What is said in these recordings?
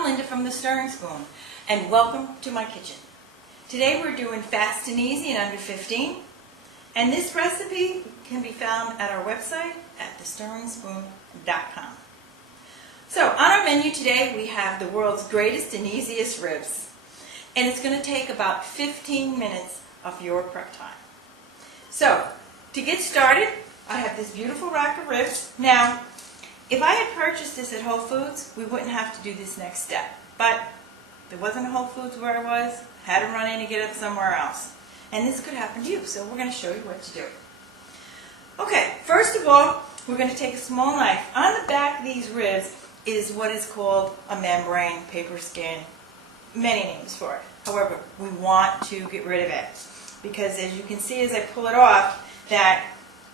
I'm Linda from the Stirring Spoon, and welcome to my kitchen. Today we're doing fast and easy in under 15, and this recipe can be found at our website at thestirringspoon.com. So on our menu today we have the world's greatest and easiest ribs, and it's going to take about 15 minutes of your prep time. So to get started, I have this beautiful rack of ribs. Now, if I had purchased this at Whole Foods, we wouldn't have to do this next step. But there wasn't a Whole Foods where I was, had to run in and get it somewhere else. And this could happen to you, so we're going to show you what to do. Okay, first of all, we're going to take a small knife. On the back of these ribs is what is called a membrane, paper skin, many names for it. However, we want to get rid of it because as you can see as I pull it off, that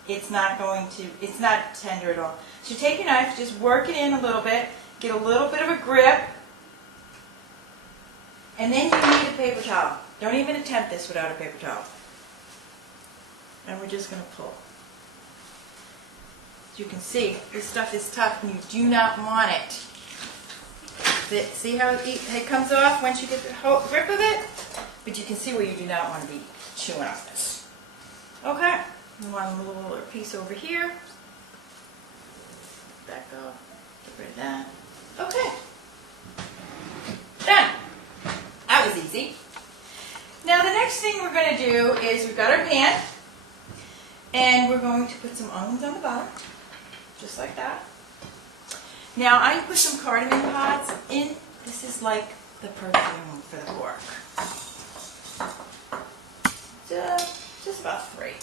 it's not tender at all. So take your knife, just work it in a little bit, get a little bit of a grip, and then you need a paper towel. Don't even attempt this without a paper towel. And we're just going to pull. As you can see, this stuff is tough and you do not want it. See how it comes off once you get the whole grip of it? But you can see where you do not want to be chewing on this. Okay. We want a little piece over here. Back off. Get rid of that. Okay. Done. That was easy. Now the next thing we're going to do is we've got our pan and we're going to put some onions on the bottom. Just like that. Now I put some cardamom pods in. This is like the perfume for the pork. Just about 3.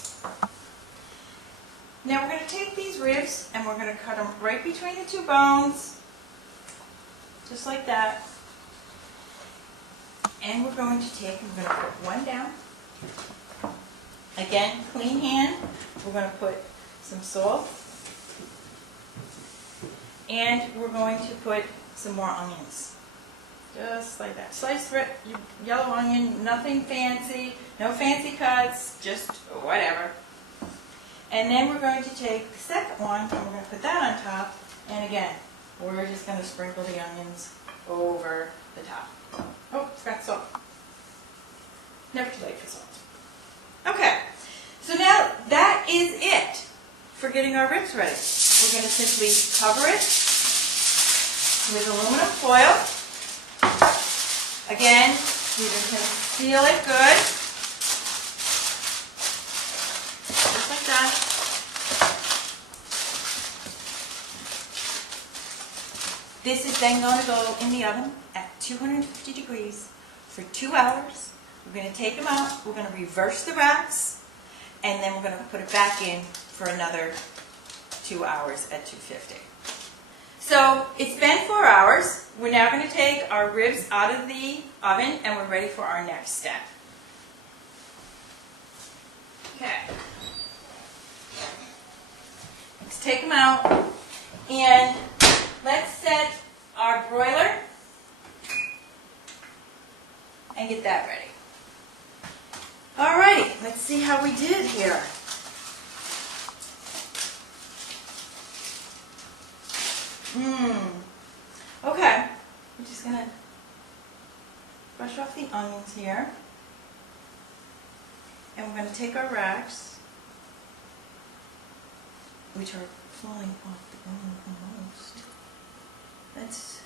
Now we're going to take these ribs and we're going to cut them right between the 2 bones, just like that. And we're going to put one down. Again, clean hand. We're going to put some salt. And we're going to put some more onions. Just like that. Sliced red, yellow onion, nothing fancy, no fancy cuts, just whatever. And then we're going to take the second one and we're going to put that on top. And again, we're just going to sprinkle the onions over the top. Oh, it's got salt. Never too late for salt. Okay, so now that is it for getting our ribs ready. We're going to simply cover it with aluminum foil. Again, you're just going to seal it good. Just like that. This is then going to go in the oven at 250 degrees for 2 hours. We're going to take them out, we're going to reverse the racks, and then we're going to put it back in for another 2 hours at 250. So it's been 4 hours. We're now going to take our ribs out of the oven and we're ready for our next step. Okay. Let's take them out and let's set our broiler and get that ready. Alrighty, let's see how we did here. Okay, we're just going to brush off the onions here. And we're going to take our racks, which are falling off the bone almost. Let's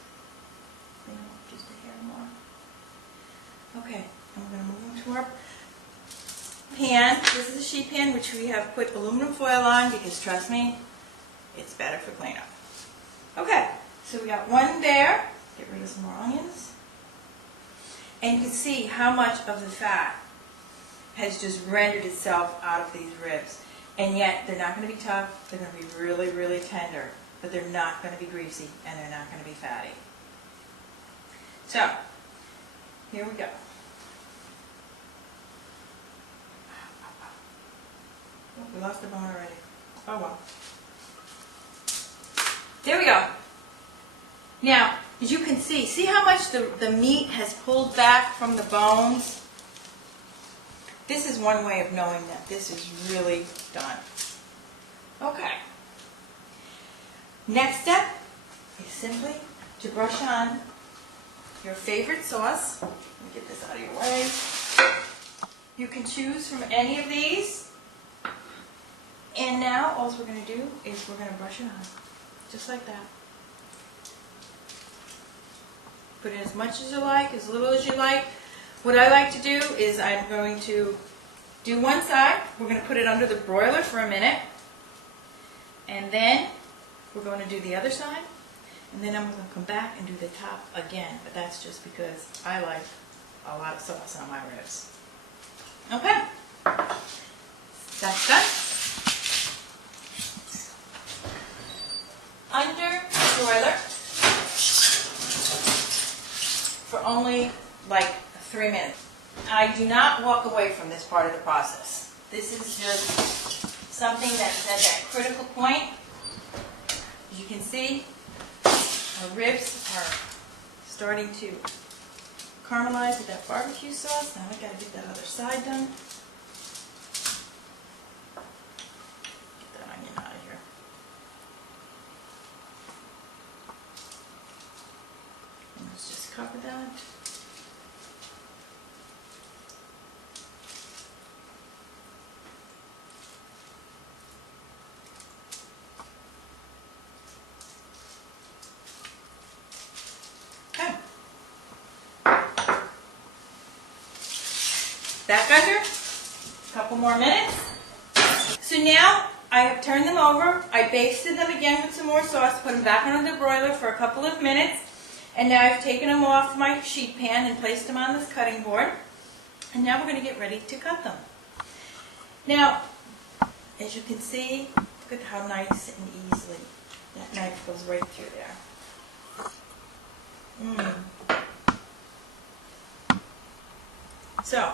clean up just a hair more. Okay, and we're going to move into our pan. This is a sheet pan which we have put aluminum foil on because trust me, it's better for cleanup. Okay, so we got one there. Get rid of some more onions. And you can see how much of the fat has just rendered itself out of these ribs. And yet, they're not going to be tough. They're going to be really, really tender. But they're not going to be greasy, and they're not going to be fatty. So, here we go. Oh, we lost the bone already. Oh well. There we go. Now, as you can see how much the meat has pulled back from the bones? This is one way of knowing that this is really done. Okay. Next step is simply to brush on your favorite sauce. Let me get this out of your way. You can choose from any of these. And now all we're going to do is we're going to brush it on, just like that. Put in as much as you like, as little as you like. What I like to do is I'm going to do one side. We're going to put it under the broiler for a minute. And then we're going to do the other side. And then I'm going to come back and do the top again. But that's just because I like a lot of sauce on my ribs. Okay. That's done. Under the broiler for only like 3 minutes. I do not walk away from this part of the process. This is just something that's at that critical point. As you can see, our ribs are starting to caramelize with that barbecue sauce. Now I gotta get that other side done. Get that onion out of here. And let's just cover that. Back under, a couple more minutes. So now I have turned them over. I basted them again with some more sauce, put them back under the broiler for a couple of minutes. And now I've taken them off my sheet pan and placed them on this cutting board. And now we're going to get ready to cut them. Now, as you can see, look at how nice and easily that knife goes right through there. So,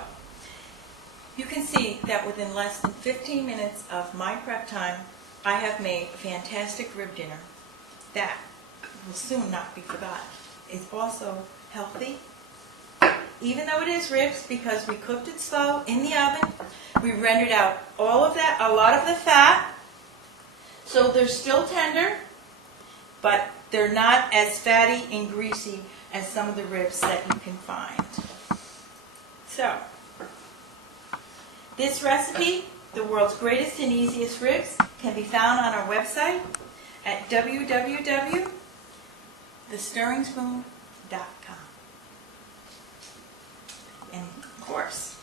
you can see that within less than 15 minutes of my prep time, I have made a fantastic rib dinner that will soon not be forgotten. It's also healthy, even though it is ribs, because we cooked it slow in the oven. We rendered out all of that, a lot of the fat, so they're still tender, but they're not as fatty and greasy as some of the ribs that you can find. So, this recipe, the world's greatest and easiest ribs, can be found on our website at www.thestirringspoon.com. And of course,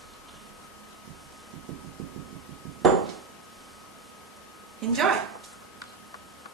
enjoy!